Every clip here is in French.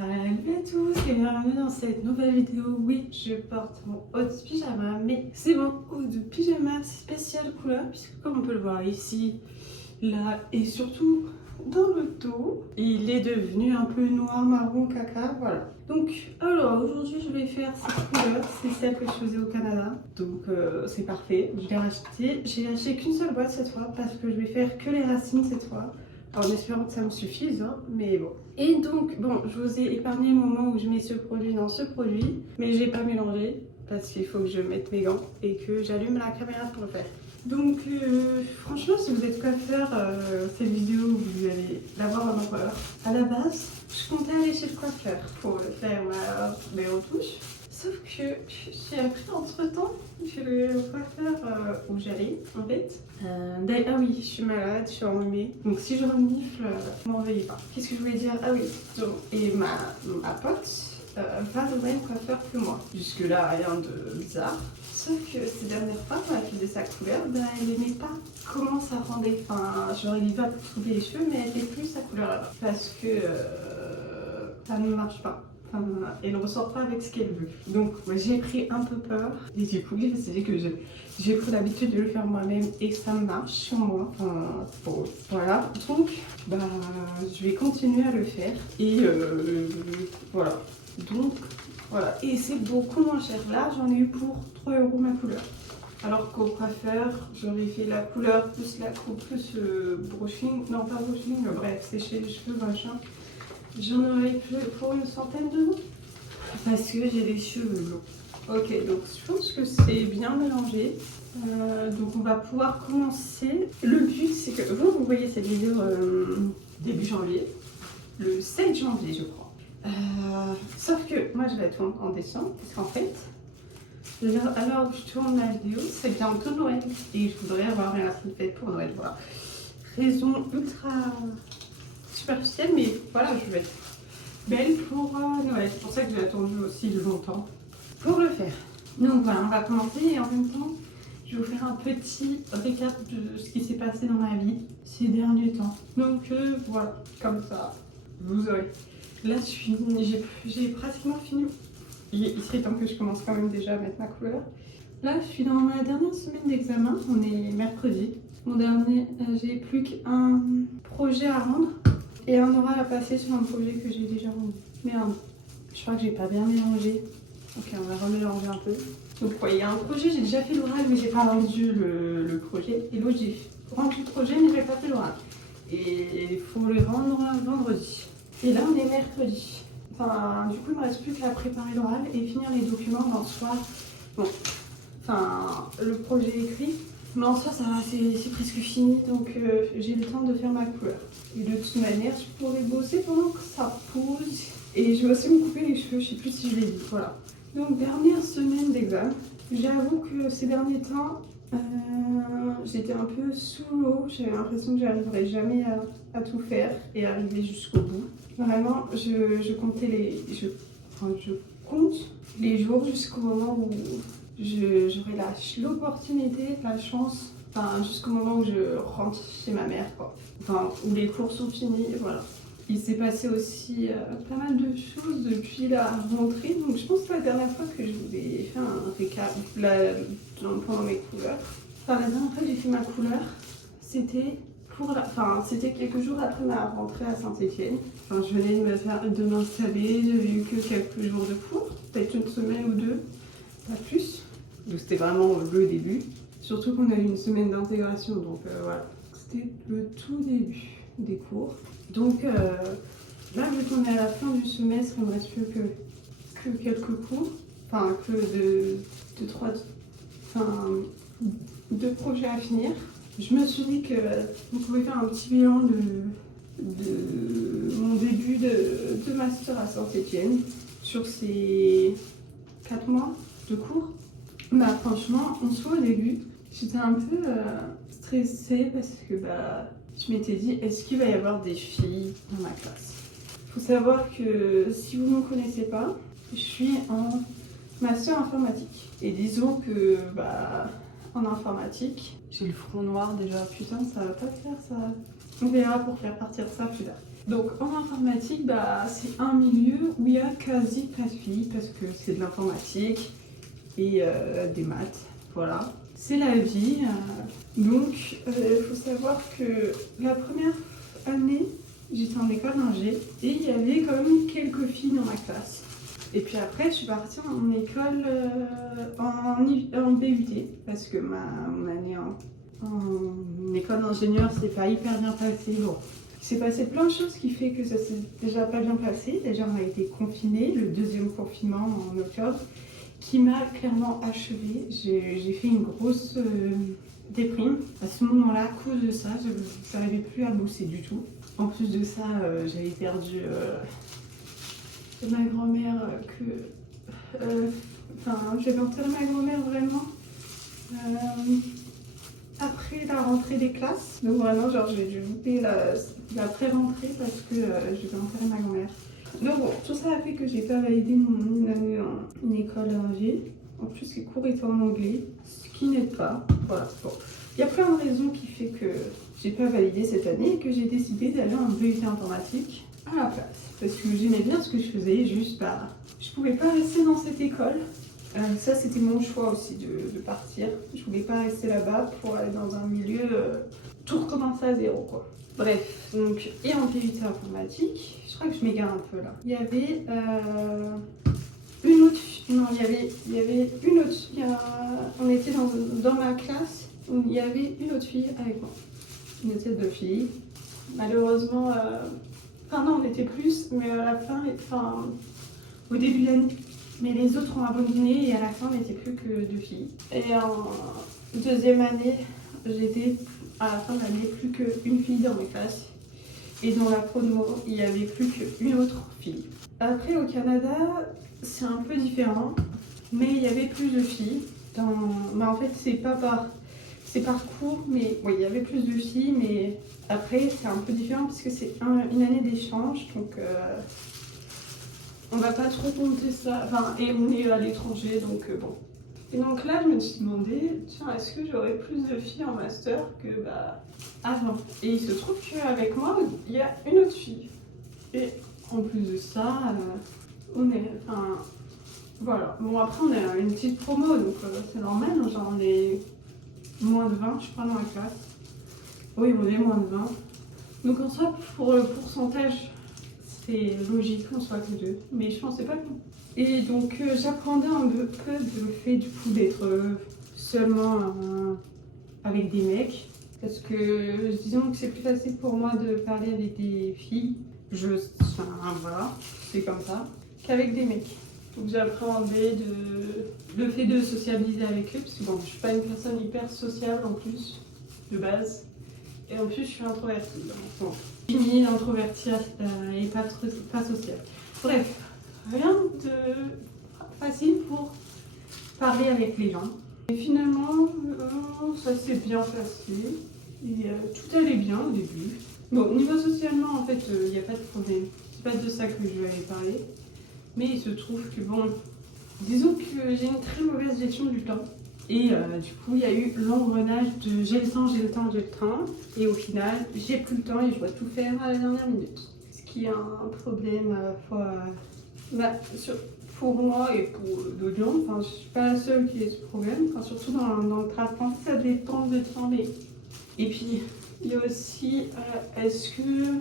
Salut à tous et bienvenue dans cette nouvelle vidéo. Oui, je porte mon haut de pyjama, mais c'est mon haut de pyjama spécial couleur, puisque comme on peut le voir ici, là et surtout dans le dos, il est devenu un peu noir, marron, caca, voilà. Donc, alors aujourd'hui je vais faire cette couleur, c'est celle que je faisais au Canada, donc c'est parfait, je l'ai racheté. J'ai acheté qu'une seule boîte cette fois parce que je vais faire que les racines cette fois. En espérant que ça me suffise, hein, mais bon. Et donc, bon, je vous ai épargné le moment où je mets ce produit dans ce produit, mais j'ai pas mélangé parce qu'il faut que je mette mes gants et que j'allume la caméra pour le faire. Donc, franchement, si vous êtes coiffeur, cette vidéo, vous allez l'avoir en horreur. À la base, je comptais aller chez le coiffeur pour faire mes retouches. Sauf que j'ai appris entre-temps chez le coiffeur où j'allais, en fait. Ah oui, je suis malade, je suis enrhumée. Donc si je renifle, ne m'en veuillez pas. Qu'est-ce que je voulais dire? Ah oui, donc, et ma pote va au même coiffeur que moi. Jusque-là, rien de bizarre. Sauf que ces dernières fois, quand elle faisait sa couleur, elle n'aimait pas comment ça rendait. Enfin, j'aurais dit pas pour soulever les cheveux, mais elle fait plus sa couleur là-bas. Parce que ça ne marche pas. Elle ne ressort pas avec ce qu'elle veut. Donc moi, j'ai pris un peu peur. Et du coup, je me suis dit que j'ai pris l'habitude de le faire moi-même et ça marche sur moi. Bon, voilà. Donc, je vais continuer à le faire. Et voilà. Donc, voilà. Et c'est beaucoup moins cher. Là, j'en ai eu pour 3 € ma couleur. Alors qu'au coiffeur, j'aurais fait la couleur plus la coupe plus brushing. Non, pas brushing, mais bref, sécher les cheveux, machin. J'en aurais plus pour une centaine d'euros parce que j'ai des cheveux longs. Ok, donc je pense que c'est bien mélangé. Donc on va pouvoir commencer. Le but c'est que vous voyez cette vidéo début janvier, le 7 janvier je crois. Sauf que moi je la tourne en décembre parce qu'en fait, alors je tourne la vidéo, c'est bientôt Noël et je voudrais avoir une fête pour Noël. Voilà. Raison ultra superficielle, mais voilà, je vais être belle pour Noël. C'est pour ça que j'ai attendu aussi longtemps pour le faire. Donc voilà, on va commencer et en même temps, je vais vous faire un petit récap de ce qui s'est passé dans ma vie ces derniers temps. Donc voilà, comme ça, vous aurez. Là, j'ai pratiquement fini. Il serait temps que je commence quand même déjà à mettre ma couleur. Là, je suis dans ma dernière semaine d'examen. On est mercredi. Mon dernier, j'ai plus qu'un projet à rendre. Et un oral à passer sur un projet que j'ai déjà rendu. Merde, je crois que j'ai pas bien mélangé. Ok, on va remélanger un peu. Donc, il y a un projet, j'ai déjà fait l'oral, mais j'ai pas rendu le projet. Et l'autre, j'ai rendu le projet, mais j'ai pas fait l'oral. Et il faut le rendre vendredi. Et là, on est mercredi. Enfin, du coup, il me reste plus qu'à préparer l'oral et finir les documents dans le soir. Bon, enfin, le projet écrit. Mais en soi, ça va, c'est presque fini, donc j'ai le temps de faire ma couleur. Et de toute manière, je pourrais bosser pendant que ça pose. Et je vais aussi me couper les cheveux, je sais plus si je l'ai dit, voilà. Donc, dernière semaine d'examen. J'avoue que ces derniers temps, j'étais un peu sous l'eau. J'avais l'impression que j'arriverais jamais à tout faire et arriver jusqu'au bout. Vraiment, je compte les jours jusqu'au moment où j'aurai l'opportunité, la chance, enfin jusqu'au moment où je rentre chez ma mère, quoi. Enfin, où les cours sont finis, voilà. Il s'est passé aussi pas mal de choses depuis la rentrée, donc je pense que la dernière fois que je vous ai fait un récap pendant mes couleurs, enfin la dernière fois que j'ai fait ma couleur, c'était c'était quelques jours après ma rentrée à Saint-Étienne. Enfin, je venais de m'installer, j'avais eu que quelques jours de cours, peut-être une semaine ou deux, pas plus. Donc c'était vraiment le début. Surtout qu'on a eu une semaine d'intégration, donc voilà. C'était le tout début des cours. Donc là, vu qu'on est à la fin du semestre, il ne me reste plus que quelques cours. Enfin, que deux projets à finir. Je me suis dit que vous pouvez faire un petit bilan de mon début de master à Saint-Étienne sur ces 4 mois de cours. Bah franchement, en soi au début, j'étais un peu stressée parce que je m'étais dit, est-ce qu'il va y avoir des filles dans ma classe? Il faut savoir que si vous ne me connaissez pas, je suis en master informatique. Et disons que en informatique, j'ai le front noir déjà, putain ça va pas le faire ça. On verra pour faire partir ça plus tard. Donc en informatique, c'est un milieu où il y a quasi pas de filles parce que c'est de l'informatique et des maths, voilà. C'est la vie. Donc il faut savoir que la première année, j'étais en école d'ingé et il y avait quand même quelques filles dans ma classe. Et puis après, je suis partie en école en BUT parce que mon année en école d'ingénieur s'est pas hyper bien passée. Bon, il s'est passé plein de choses qui fait que ça s'est déjà pas bien passé. Déjà, on a été confinés, le deuxième confinement en octobre, qui m'a clairement achevée. J'ai fait une grosse déprime. À ce moment-là, à cause de ça, je n'arrivais plus à bosser du tout. En plus de ça, j'avais perdu ma grand-mère j'avais enterré ma grand-mère vraiment après la rentrée des classes. Donc vraiment, genre, j'ai dû louper la pré-rentrée parce que je devais enterrer ma grand-mère. Donc bon, tout ça a fait que j'ai pas validé mon année en école d'ingé. En plus, les cours étaient en anglais, ce qui n'aide pas. Voilà, bon. Il y a plein de raisons qui fait que j'ai pas validé cette année et que j'ai décidé d'aller en BUT informatique à la place. Parce que j'aimais bien ce que je faisais, juste je pouvais pas rester dans cette école. Ça, c'était mon choix aussi de partir. Je voulais pas rester là-bas pour aller dans un milieu, tout recommencer à zéro, quoi. Bref, donc, et en BUT informatique, je crois que je m'égare un peu là. Il y avait une autre, non, il y avait une autre, on était dans ma classe où il y avait une autre fille avec moi. On était deux filles. Malheureusement, non, on était plus, mais à la fin, au début de l'année. Mais les autres ont abandonné et à la fin, on n'était plus que deux filles. Et en deuxième année, j'étais à la fin de l'année plus qu'une fille dans mes classes. Et dans la promo, il n'y avait plus qu'une autre fille. Après, au Canada, c'est un peu différent, mais il y avait plus de filles. En fait, c'est par cours, mais oui, il y avait plus de filles, mais après, c'est un peu différent parce que c'est une année d'échange, donc on va pas trop compter ça. Et on est à l'étranger, donc bon. Et donc là, je me suis demandé, tiens, est-ce que j'aurais plus de filles en master que avant? Et il se trouve qu'avec moi, il y a une autre fille. Et en plus de ça, voilà. Bon, après, on a une petite promo, donc c'est normal, genre on est moins de 20, je crois, dans la classe. Oui, on est moins de 20. Donc en soi, pour le pourcentage, c'est logique qu'on soit que deux, mais je pensais pas tout. Et donc j'apprenais un peu le fait du coup d'être seulement avec des mecs, parce que disons que c'est plus facile pour moi de parler avec des filles, voilà, c'est comme ça, qu'avec des mecs. Donc j'appréhendais le fait de sociabiliser avec eux, parce que bon, je suis pas une personne hyper sociable en plus, de base. Et en plus, je suis introvertie. Bon, timide, introvertie et pas sociale. Bref, rien de facile pour parler avec les gens. Et finalement, ça s'est bien passé. Et tout allait bien au début. Bon, niveau socialement, en fait, il n'y a pas de problème. C'est pas de ça que je vais aller parler. Mais il se trouve que, bon, disons que j'ai une très mauvaise gestion du temps. Et du coup, il y a eu l'engrenage de j'ai le temps, j'ai le temps, j'ai le temps. Et au final, j'ai plus le temps et je dois tout faire à la dernière minute. Ce qui est un problème à la fois pour moi et pour d'autres gens. Enfin, je ne suis pas la seule qui ait ce problème. Enfin, surtout dans le travail, ça dépend de temps. Mais... Et puis, il y a aussi, est-ce que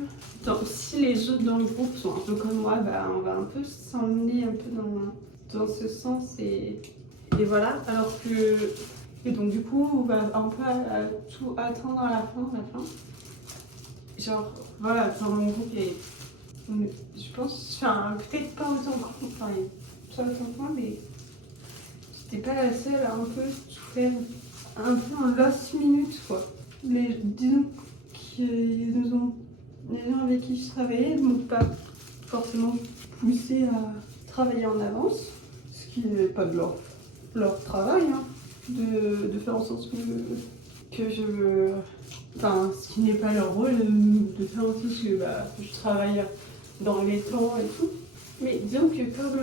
si les autres dans le groupe sont un peu comme moi, on va un peu s'emmener un peu dans ce sens et voilà, alors que... Et donc du coup, on va un peu tout attendre à la fin. Genre, voilà, dans mon groupe, je pense, peut-être pas autant que moi, pas autant que moi, mais j'étais pas la seule à un peu tout faire un peu en last minute, quoi. Disons les gens avec qui je travaillais ne m'ont pas forcément poussé à travailler en avance, ce qui n'est pas de leur travail, hein, de faire en sorte que je... Enfin, ce qui n'est pas leur rôle, de faire en sorte que je travaille dans les temps et tout. Mais disons que comme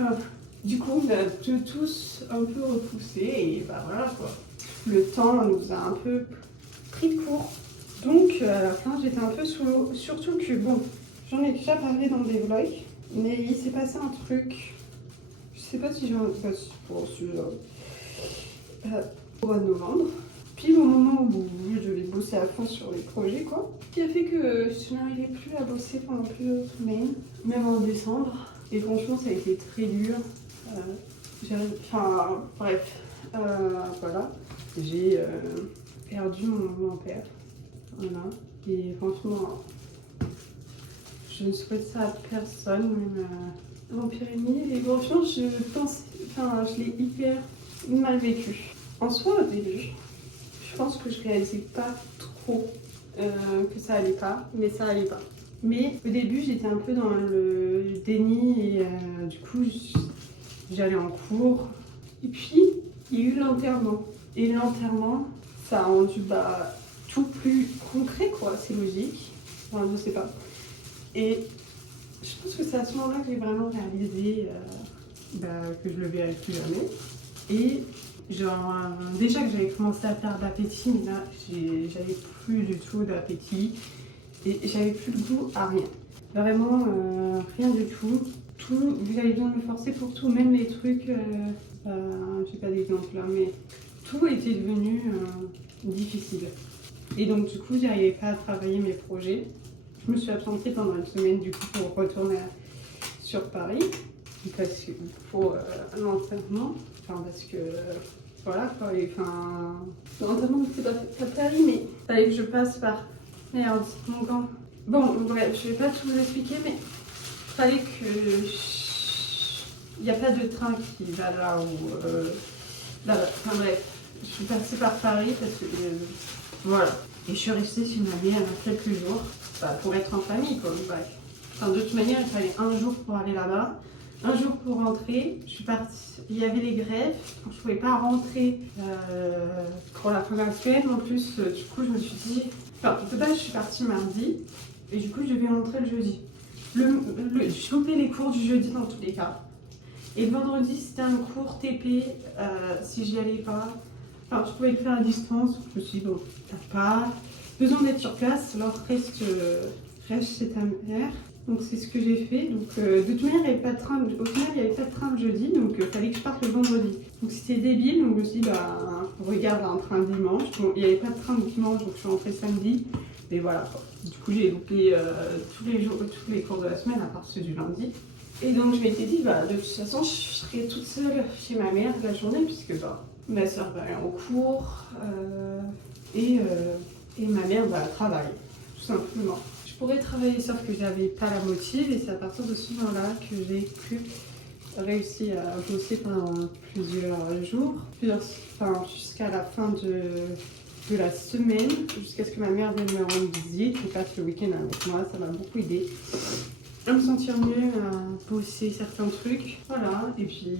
du coup on a tous un peu repoussé et voilà quoi. Le temps nous a un peu pris de court. Donc à la fin j'étais un peu sous l'eau. Surtout que bon, J'en ai déjà parlé dans des vlogs, mais il s'est passé un truc. Je sais pas si j'en passe pour au mois de novembre. Puis au moment où je vais bosser à fond sur les projets, quoi. Qui a fait que je n'arrivais plus à bosser pendant plusieurs semaines, même en décembre. Et franchement, ça a été très dur. Enfin, bref. Voilà. J'ai perdu mon père. Voilà. Et franchement, je ne souhaite ça à personne, même mon pire ennemi. Et franchement, je l'ai hyper mal vécu. En soi, au début, je pense que je réalisais pas trop que ça allait pas, mais ça allait pas. Mais au début, j'étais un peu dans le déni et du coup, j'allais en cours. Et puis, il y a eu l'enterrement. Et l'enterrement, ça a rendu tout plus concret, quoi. C'est logique. Enfin, je sais pas. Et je pense que c'est à ce moment-là que j'ai vraiment réalisé que je le verrais plus jamais. Et genre, déjà que j'avais commencé à perdre d'appétit, mais là, j'avais plus du tout d'appétit. Et j'avais plus le goût à rien. Vraiment, rien du tout. Tout, j'avais besoin de me forcer pour tout, même les trucs, j'ai pas d'exemple là, mais tout était devenu difficile. Et donc du coup, j'arrivais pas à travailler mes projets. Je me suis absentée pendant une semaine du coup pour retourner sur Paris, parce que pour l'enterrement, enfin parce que voilà quoi, l'enterrement c'est pas Paris, mais il fallait que je passe par, merde, mon gant. Bon, bref, je vais pas tout vous expliquer, mais il fallait que il n'y a pas de train qui va là où là-bas. Enfin bref, je suis passée par Paris parce que voilà. Et je suis restée chez ma mère quelques jours pour être en famille, quoi. Bref. Enfin, de toute manière, il fallait un jour pour aller là-bas, un jour pour rentrer. Je suis partie, il y avait les grèves, donc je ne pouvais pas rentrer pour la fin de la semaine. En plus, du coup, je me suis dit, enfin, de base, je suis partie mardi, et du coup, je devais rentrer le jeudi. Je loupais les cours du jeudi dans tous les cas. Et le vendredi, c'était un cours TP, si j'y allais pas. Enfin, je pouvais le faire à distance. Je me suis dit, bon, t'as pas besoin d'être sur place, alors reste chez ta mère. Donc, c'est ce que j'ai fait. Donc, de toute manière, il n'y avait pas de train. Au final, il n'y avait pas de train le jeudi, donc il fallait que je parte le vendredi. Donc, c'était débile. Donc, je me suis dit, regarde, un train dimanche. Bon, il n'y avait pas de train le dimanche, donc je suis rentrée samedi. Mais voilà, quoi. Du coup, j'ai loupé tous les cours de la semaine, à part ceux du lundi. Et donc, je m'étais dit, de toute façon, je serai toute seule chez ma mère la journée, puisque ma soeur va aller en cours et ma mère travaille, tout simplement. Je pourrais travailler, sauf que j'avais pas la motive, et c'est à partir de ce moment-là que j'ai réussi à bosser pendant plusieurs jours, jusqu'à la fin de la semaine, jusqu'à ce que ma mère vienne me rendre visite et passe le week-end avec moi. Ça m'a beaucoup aidé à me sentir mieux, à bosser certains trucs. Voilà, et puis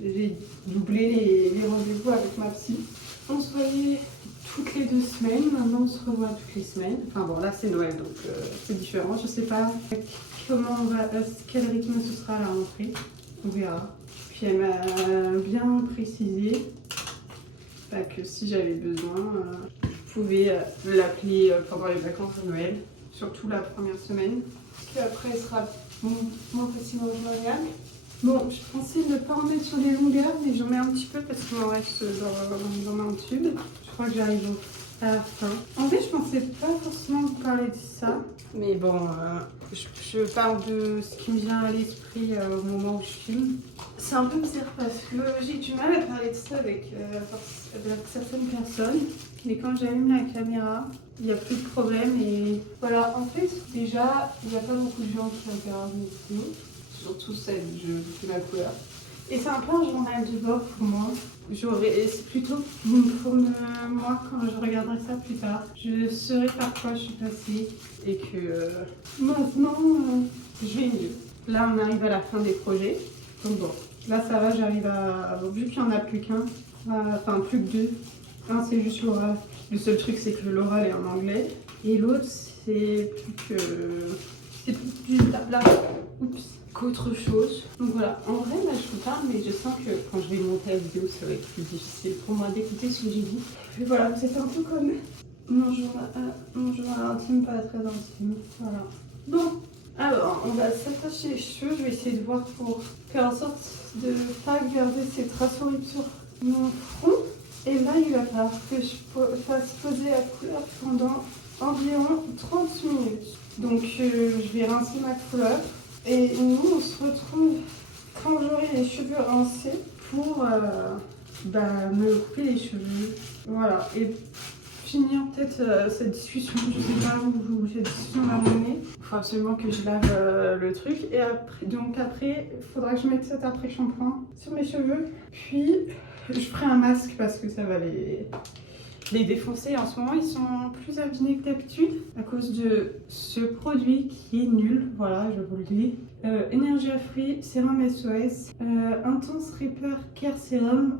j'ai doublé les rendez-vous avec ma psy. On se voyait toutes les 2 semaines, maintenant on se revoit toutes les semaines. Enfin bon, là c'est Noël, donc c'est différent. Je sais pas quel rythme ce sera à la rentrée, on verra. Puis elle m'a bien précisé que si j'avais besoin, je pouvais l'appeler pendant les vacances de Noël, surtout la première semaine, parce qu'après elle sera moins facilement joignable. Bon, je pensais ne pas en mettre sur les longueurs, mais j'en mets un petit peu parce qu'il m'en reste dans mon tube. Je crois que j'arrive à la fin. En fait, je pensais pas forcément vous parler de ça, mais bon, je parle de ce qui me vient à l'esprit au moment où je filme. C'est un peu bizarre parce que j'ai du mal à parler de ça avec certaines personnes, mais quand j'allume la caméra, il n'y a plus de problème. Et voilà, en fait, déjà, il n'y a pas beaucoup de gens qui regardent mes vidéos. Surtout celle où je fais ma couleur. Et c'est un peu un journal de bord pour moi. C'est plutôt pour moi, quand je regarderai ça plus tard, je saurai par quoi je suis passée et que maintenant, je vais mieux. Là, on arrive à la fin des projets. Donc bon, là ça va, j'arrive à... Vu qu'il n'y en a plus qu'un, enfin plus que 2. Un, c'est juste l'oral. Le seul truc, c'est que l'oral est en anglais. Et l'autre, c'est plus du blabla. Oups. Qu'autre chose. Donc voilà, en vrai là je vous parle, mais je sens que quand je vais monter la vidéo ça va être plus difficile pour moi d'écouter ce que j'ai dit. Et voilà, c'est un peu comme mon journal intime, pas très intime. Voilà. Bon, alors on va s'attacher les cheveux. Je vais essayer de voir pour faire en sorte de ne pas garder ces traces horribles sur mon front. Et là, il va falloir que je fasse poser la couleur pendant environ 30 minutes. Donc, je vais rincer ma couleur. Et nous, on se retrouve quand j'aurai les cheveux rincés pour me couper les cheveux. Voilà. Et finir peut-être cette discussion. Je sais pas où cette discussion va mener. Il faut absolument que je lave le truc. Et après, il faudra que je mette cet après-shampoing sur mes cheveux. Puis, je ferai un masque parce que ça va les défoncer. En ce moment, ils sont plus abîmés que d'habitude à cause de ce produit qui est nul. Voilà, je vous le dis. Énergie à fruits, sérum SOS, Intense Repair Care Serum.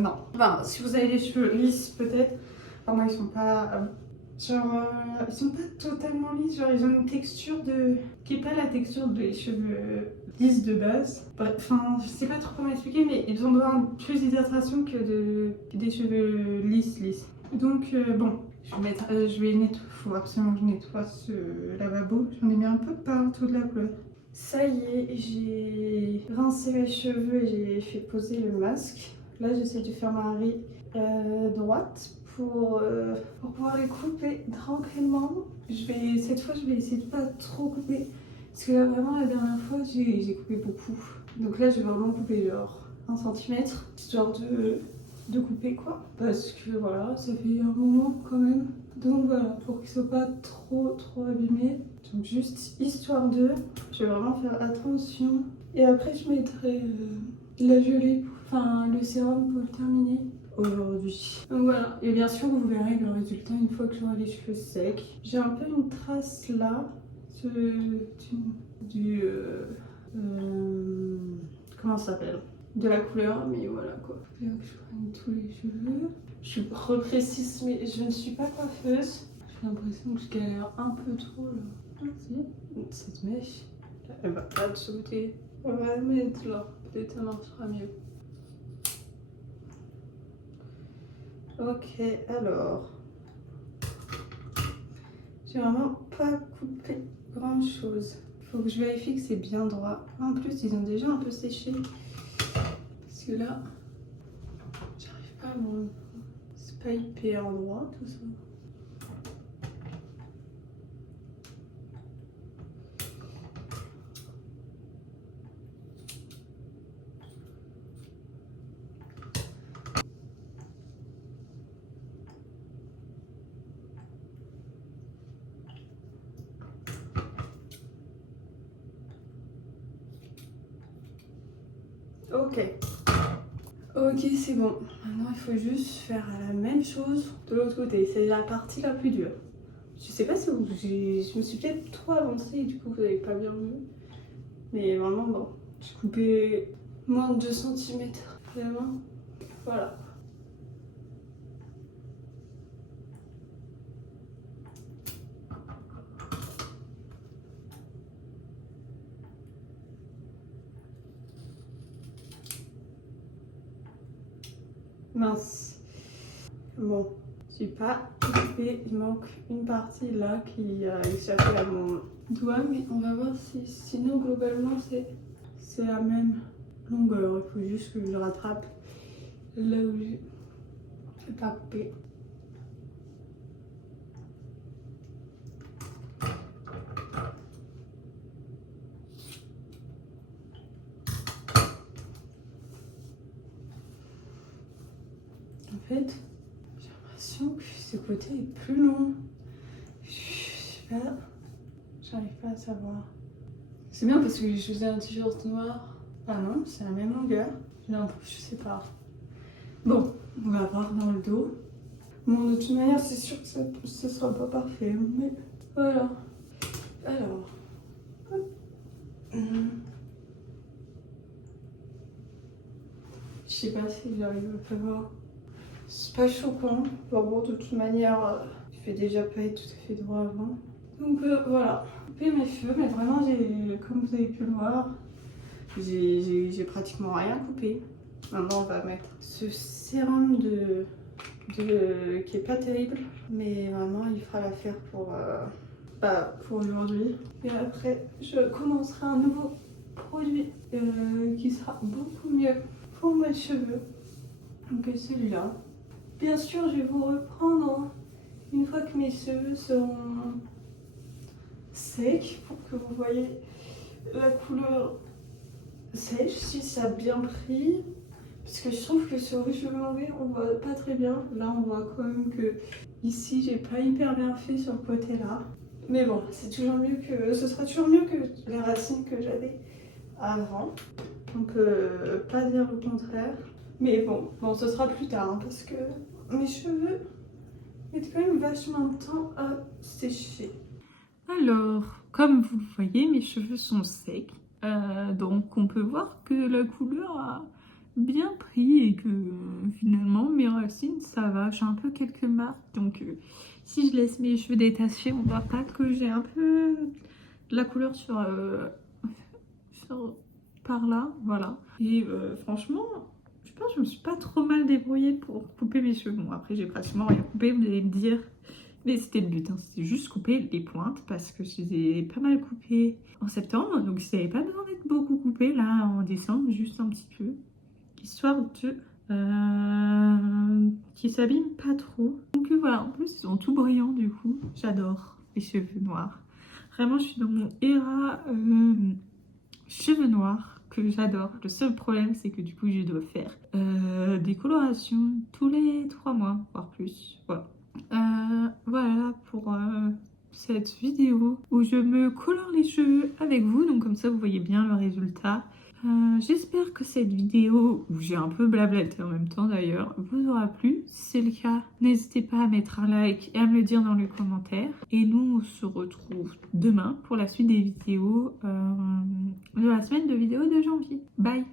Non. Enfin, si vous avez les cheveux lisses, peut-être. Enfin, moi, ils sont pas. Ils sont pas totalement lisses. Genre, ils ont une texture qui est pas la texture des cheveux lisses de base. Bref, enfin, je sais pas trop comment expliquer, mais ils ont besoin de plus d'hydratation que des cheveux lisses. Donc, bon, je vais nettoyer. Faut absolument que je nettoie ce lavabo. J'en ai mis un peu partout de la couleur. Ça y est, j'ai rincé mes cheveux et j'ai fait poser le masque. Là, j'essaie de faire ma raie droite pour pouvoir les couper tranquillement. Cette fois, je vais essayer de pas trop couper. Parce que là, vraiment, la dernière fois, j'ai coupé beaucoup. Donc là, je vais vraiment couper genre 1 cm, histoire de couper quoi. Parce que voilà, ça fait un moment quand même. Donc voilà, pour qu'ils soient pas trop abîmés. Donc juste histoire je vais vraiment faire attention. Et après, je mettrai la gelée, enfin le sérum pour le terminer aujourd'hui. Donc voilà, et bien sûr vous verrez le résultat une fois que j'aurai les cheveux secs. J'ai un peu une trace là, comment ça s'appelle, de la couleur, mais voilà quoi. Il faut que je prenne tous les cheveux. Je reprécise, mais je ne suis pas coiffeuse. J'ai l'impression que je galère un peu trop là. Ah, si. Cette mèche, elle va pas de sauter. On va la mettre là, peut-être ça marchera mieux. Ok, alors. J'ai vraiment pas coupé grand chose. Il faut que je vérifie que c'est bien droit. En plus, ils ont déjà un peu séché. Parce que là, j'arrive pas à me. C'est pas hyper droit tout ça. Ok, c'est bon. Maintenant, il faut juste faire la même chose de l'autre côté. C'est la partie la plus dure. Je sais pas si je me suis peut-être trop avancée et du coup, vous n'avez pas bien vu. Mais vraiment, bon. J'ai coupé moins de 2 cm. Vraiment. Voilà. Mince. Bon, j'ai pas coupé, il manque une partie là qui a échappé à mon doigt, mais on va voir si sinon globalement c'est la même longueur. Il faut juste que je rattrape là où j'ai pas coupé. En fait, j'ai l'impression que ce côté est plus long. Je sais pas, j'arrive pas à savoir. C'est bien parce que je faisais un t-shirt noir. Ah non, c'est la même longueur. Non, je sais pas. Bon, on va voir dans le dos. Bon, de toute manière, c'est sûr que ça sera pas parfait. Mais voilà. Alors. Je sais pas si j'arrive à faire voir. C'est pas choquant. Bon, de toute manière, je fais déjà pas être tout à fait droit avant. Donc voilà. Couper mes cheveux, mais vraiment, comme vous avez pu le voir, j'ai pratiquement rien coupé. Maintenant, on va mettre ce sérum qui est pas terrible, mais vraiment, il fera l'affaire pas pour aujourd'hui. Et après, je commencerai un nouveau produit qui sera beaucoup mieux pour mes cheveux que celui-là. Bien sûr, je vais vous reprendre une fois que mes cheveux seront secs pour que vous voyez la couleur sèche, si ça a bien pris. Parce que je trouve que sur les cheveux mauvais, on voit pas très bien. Là, on voit quand même que ici, j'ai pas hyper bien fait sur le côté là. Mais bon, c'est toujours mieux que, ce sera toujours mieux que les racines que j'avais avant. On peut pas dire le contraire. Mais bon, ce sera plus tard hein, parce que mes cheveux mettent quand même vachement de temps à sécher. Alors, comme vous le voyez, mes cheveux sont secs. Donc on peut voir que la couleur a bien pris et que finalement mes racines ça va, j'ai un peu quelques marques. Donc si je laisse mes cheveux détachés, on voit pas que j'ai un peu de la couleur sur par là, voilà. Et franchement, je pense que je me suis pas trop mal débrouillée pour couper mes cheveux. Bon après j'ai pratiquement rien coupé, vous allez me dire. Mais c'était le but, hein. C'était juste couper les pointes parce que je les ai pas mal coupées en septembre. Donc ça n'avait pas besoin d'être beaucoup coupé là en décembre, juste un petit peu. Histoire de qui s'abîment pas trop. Donc voilà, en plus ils sont tout brillants du coup. J'adore les cheveux noirs. Vraiment je suis dans mon era cheveux noirs que j'adore. Le seul problème c'est que du coup je dois faire des colorations tous les 3 mois, voire plus. Voilà. Voilà pour cette vidéo où je me colore les cheveux avec vous, donc comme ça vous voyez bien le résultat. J'espère que cette vidéo, où j'ai un peu blablaté en même temps d'ailleurs, vous aura plu. Si c'est le cas, n'hésitez pas à mettre un like et à me le dire dans les commentaires. Et nous, on se retrouve demain pour la suite des vidéos de la semaine de vidéos de janvier. Bye!